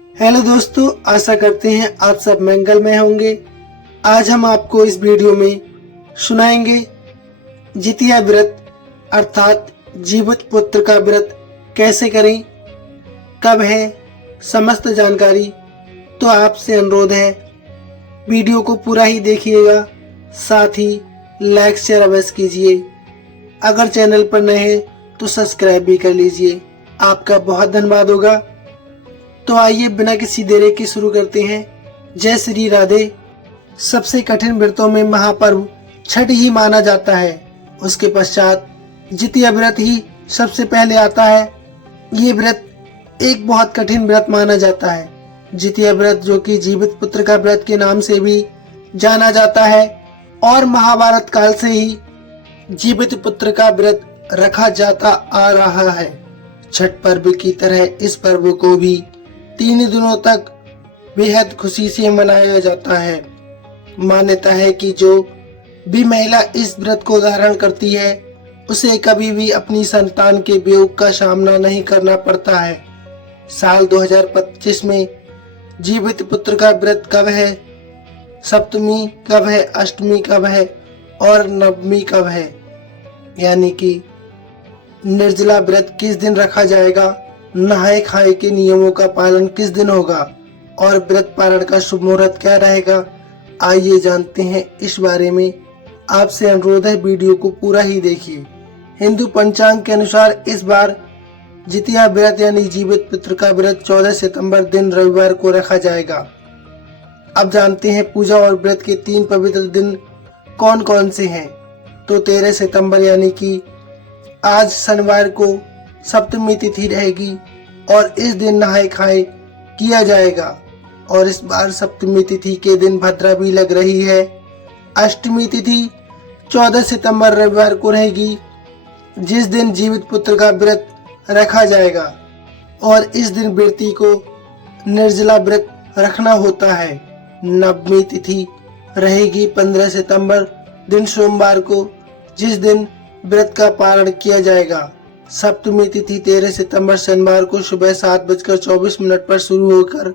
Hello दोस्तों, आशा करते हैं आप सब मंगल में होंगे। आज हम आपको इस वीडियो में सुनाएंगे जितिया व्रत अर्थात जीवित पुत्र का व्रत कैसे करें, कब है, समस्त जानकारी। तो आपसे अनुरोध है वीडियो को पूरा ही देखिएगा, साथ ही लाइक शेयर अवश्य कीजिए। अगर चैनल पर नए हैं तो सब्सक्राइब भी कर लीजिए, आपका बहुत धन्यवाद होगा। तो आइए बिना किसी देरी के शुरू करते हैं। जय श्री राधे। सबसे कठिन व्रतों में महापर्व छठ ही माना जाता है। उसके पश्चात जितिया व्रत ही सबसे पहले आता है। ये व्रत एक बहुत कठिन व्रत माना जाता है। जितिया व्रत, जो कि जीवित पुत्र का व्रत के नाम से भी जाना जाता है, और महाभारत काल से ही जीवित पुत्र का व्रत रखा जाता आ रहा है। छठ पर्व की तरह इस पर्व को भी 3 दिनों तक बेहद खुशी से मनाया जाता है। मान्यता है कि जो भी महिला इस व्रत को धारण करती है उसे कभी भी अपनी संतान के वियोग का सामना नहीं करना पड़ता है। साल 2025 में जीवित पुत्र का व्रत कब है, सप्तमी कब है, अष्टमी कब है और नवमी कब है, यानी कि निर्जला व्रत किस दिन रखा जाएगा, नहाए खाए के नियमों का पालन किस दिन होगा और व्रत पारण का शुभ मुहूर्त क्या रहेगा, आइए जानते हैं इस बारे में। आपसे अनुरोध है वीडियो को पूरा ही देखिए। हिंदू पंचांग के अनुसार इस बार जितिया व्रत यानी जीवित पुत्र का व्रत 14 सितंबर दिन रविवार को रखा जाएगा। अब जानते हैं पूजा और व्रत के 3 पवित्र दिन कौन कौन से हैं। तो 13 सितंबर यानी कि आज शनिवार को सप्तमी तिथि रहेगी और इस दिन नहाए खाए किया जाएगा, और इस बार सप्तमी तिथि के दिन भद्रा भी लग रही है। अष्टमी तिथि 14 सितंबर रविवार को रहेगी, जिस दिन जीवित पुत्र का व्रत रखा जाएगा, और इस दिन व्रती को निर्जला व्रत रखना होता है। नवमी तिथि रहेगी 15 सितंबर दिन सोमवार को, जिस दिन व्रत का पारण किया जाएगा। सप्तमी तिथि 13 सितंबर शनिवार को सुबह 7:24 पर शुरू होकर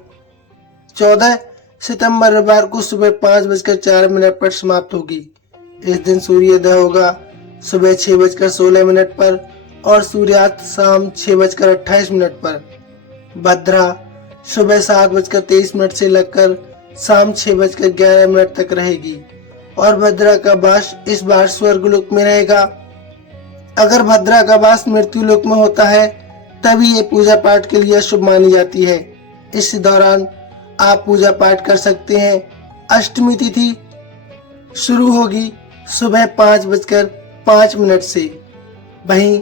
14 सितंबर रविवार को सुबह 5:04 पर समाप्त होगी। इस दिन सूर्योदय होगा सुबह 6:16 पर और सूर्यास्त शाम 6:28 पर। भद्रा सुबह 7:23 से लगकर शाम 6:11 तक रहेगी, और भद्रा का वास इस बार स्वर्गलोक में रहेगा। अगर भद्रा का वास मृत्यु लोक में होता है तभी ये पूजा पाठ के लिए शुभ मानी जाती है। इस दौरान आप पूजा पाठ कर सकते हैं। अष्टमी तिथि शुरू होगी सुबह 5:05 से, वहीं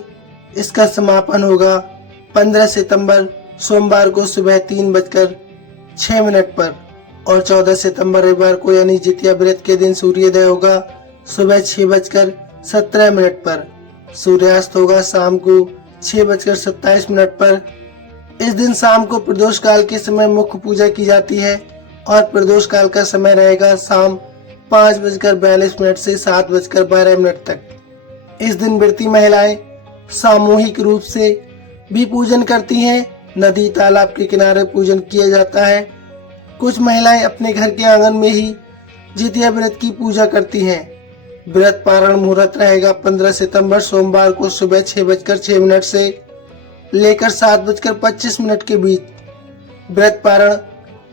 इसका समापन होगा 15 सितंबर सोमवार को सुबह 3:06 पर, और 14 सितंबर रविवार को यानी जितिया व्रत के दिन सूर्योदय होगा सुबह 6:17 पर। सूर्यास्त होगा शाम को 6:27 पर। इस दिन शाम को प्रदोष काल के समय मुख्य पूजा की जाती है, और प्रदोष काल का समय रहेगा शाम 5:42 से 7:12 तक। इस दिन व्रती महिलाएं सामूहिक रूप से भी पूजन करती हैं। नदी तालाब के किनारे पूजन किया जाता है। कुछ महिलाएं अपने घर के आंगन में ही जितिया व्रत की पूजा करती हैं। व्रत पारण मुहूर्त रहेगा 15 सितंबर सोमवार को सुबह 6:06 से लेकर 7:25 के बीच। व्रत पारण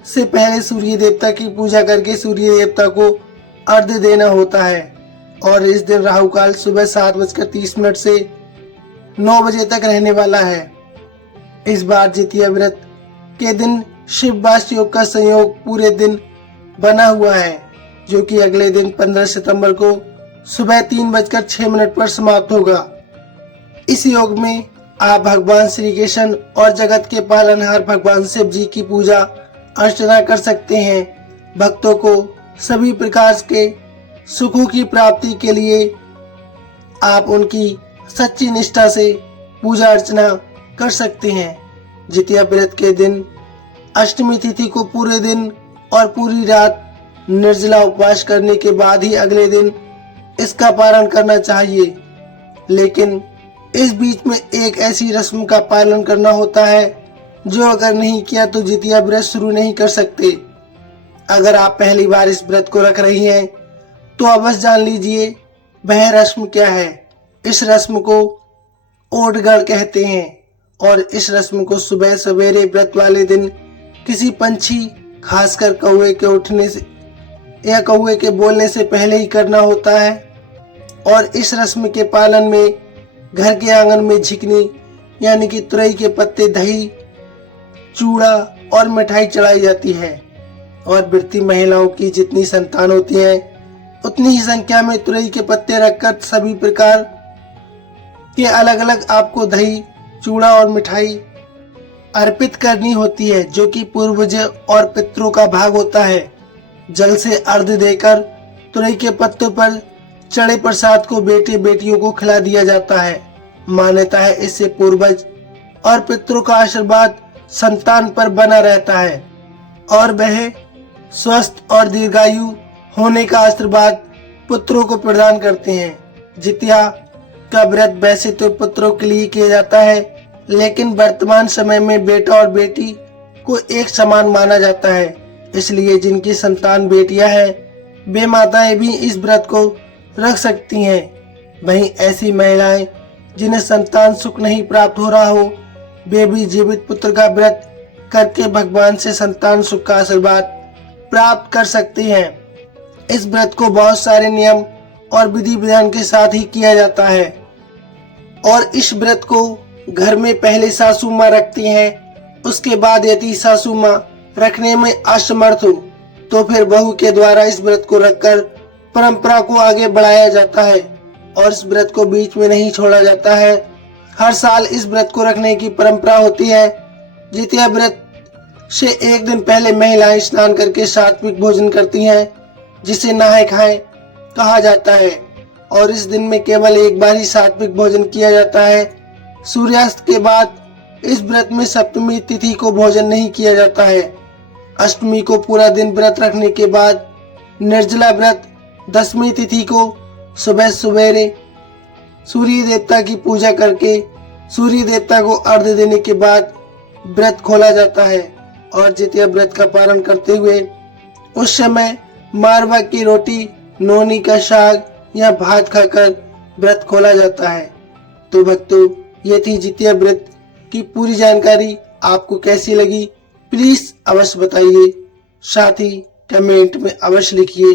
से पहले सूर्य देवता की पूजा करके सूर्य देवता को अर्घ्य देना होता है, और इस दिन राहु काल सुबह 7:30 से 9 बजे तक रहने वाला है। इस बार जितिया व्रत के दिन शिव वास योग का संयोग पूरे दिन बना हुआ है, जो कि अगले दिन 15 सितंबर को सुबह 3:06 पर समाप्त होगा। इस योग में आप भगवान श्री कृष्ण और जगत के पालनहार भगवान शिव जी की पूजा अर्चना कर सकते हैं। भक्तों को सभी प्रकार के सुखों की प्राप्ति के लिए आप उनकी सच्ची निष्ठा से पूजा अर्चना कर सकते हैं। जितिया व्रत के दिन अष्टमी तिथि को पूरे दिन और पूरी रात निर्जला उपवास करने के बाद ही अगले दिन इसका पारण करना चाहिए, लेकिन इस बीच में एक ऐसी रस्म का पालन करना होता है जो अगर नहीं किया तो जितिया व्रत शुरू नहीं कर सकते। अगर आप पहली बार इस व्रत को रख रही हैं तो अवश्य जान लीजिए वह रस्म क्या है। इस रस्म को ओटगढ़ कहते हैं और इस रस्म को सुबह सवेरे व्रत वाले दिन किसी पंछी खासकर कौवे के उठने से या कौवे के बोलने से पहले ही करना होता है। और इस रस्म के पालन में घर के आंगन में झिकनी यानी कि तुरई के पत्ते, दही, चूड़ा और मिठाई चढ़ाई जाती है। और व्रती महिलाओं की जितनी संतान होती है उतनी ही संख्या में तुरई के पत्ते रखकर सभी प्रकार के अलग अलग आपको दही, चूड़ा और मिठाई अर्पित करनी होती है, जो कि पूर्वज और पितरों का भाग होता है। जल से अर्घ्य देकर तुरई के पत्तों पर चढ़े प्रसाद को बेटे बेटियों को खिला दिया जाता है। मान्यता है इससे पूर्वज और पितरों का आशीर्वाद संतान पर बना रहता है और वह स्वस्थ और दीर्घायु होने का आशीर्वाद पुत्रों को प्रदान करते हैं। जितिया का व्रत वैसे तो पुत्रों के लिए किया जाता है, लेकिन वर्तमान समय में बेटा और बेटी को एक समान माना जाता है। इसलिए जिनकी संतान बेटियां हैं वे माताएं भी इस व्रत को रख सकती हैं। वहीं ऐसी महिलाएं जिन्हें संतान सुख नहीं प्राप्त हो रहा हो वे भी जीवित पुत्र का व्रत करके भगवान से संतान सुख का आशीर्वाद प्राप्त कर सकती हैं। इस व्रत को बहुत सारे नियम और विधि विधान के साथ ही किया जाता है और इस व्रत को घर में पहले सासू माँ रखती हैं। उसके बाद यदि सासू माँ रखने में असमर्थ हो तो फिर बहू के द्वारा इस व्रत को रखकर परंपरा को आगे बढ़ाया जाता है और इस व्रत को बीच में नहीं छोड़ा जाता है। हर साल इस व्रत को रखने की परंपरा होती है। जितिया व्रत से एक दिन पहले महिलाएं स्नान करके सात्विक भोजन करती हैं, जिसे नहाए खाए कहा जाता है और इस दिन में केवल एक बार ही सात्विक भोजन किया जाता है। सूर्यास्त के बाद इस व्रत में सप्तमी तिथि को भोजन नहीं किया जाता है। अष्टमी को पूरा दिन व्रत रखने के बाद निर्जला व्रत, दसवीं तिथि को सुबह सवेरे सूर्य देवता की पूजा करके सूर्य देवता को अर्घ्य देने के बाद व्रत खोला जाता है और जितिया व्रत का पालन करते हुए उस समय मारवा की रोटी, नोनी का साग या भात खाकर व्रत खोला जाता है। तो भक्तों, ये थी जितिया व्रत की पूरी जानकारी। आपको कैसी लगी प्लीज अवश्य बताइए, साथ ही कमेंट में अवश्य लिखिए।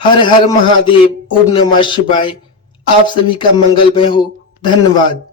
हर हर महादेव, ओम नमः शिवाय। आप सभी का मंगलमय हो। धन्यवाद।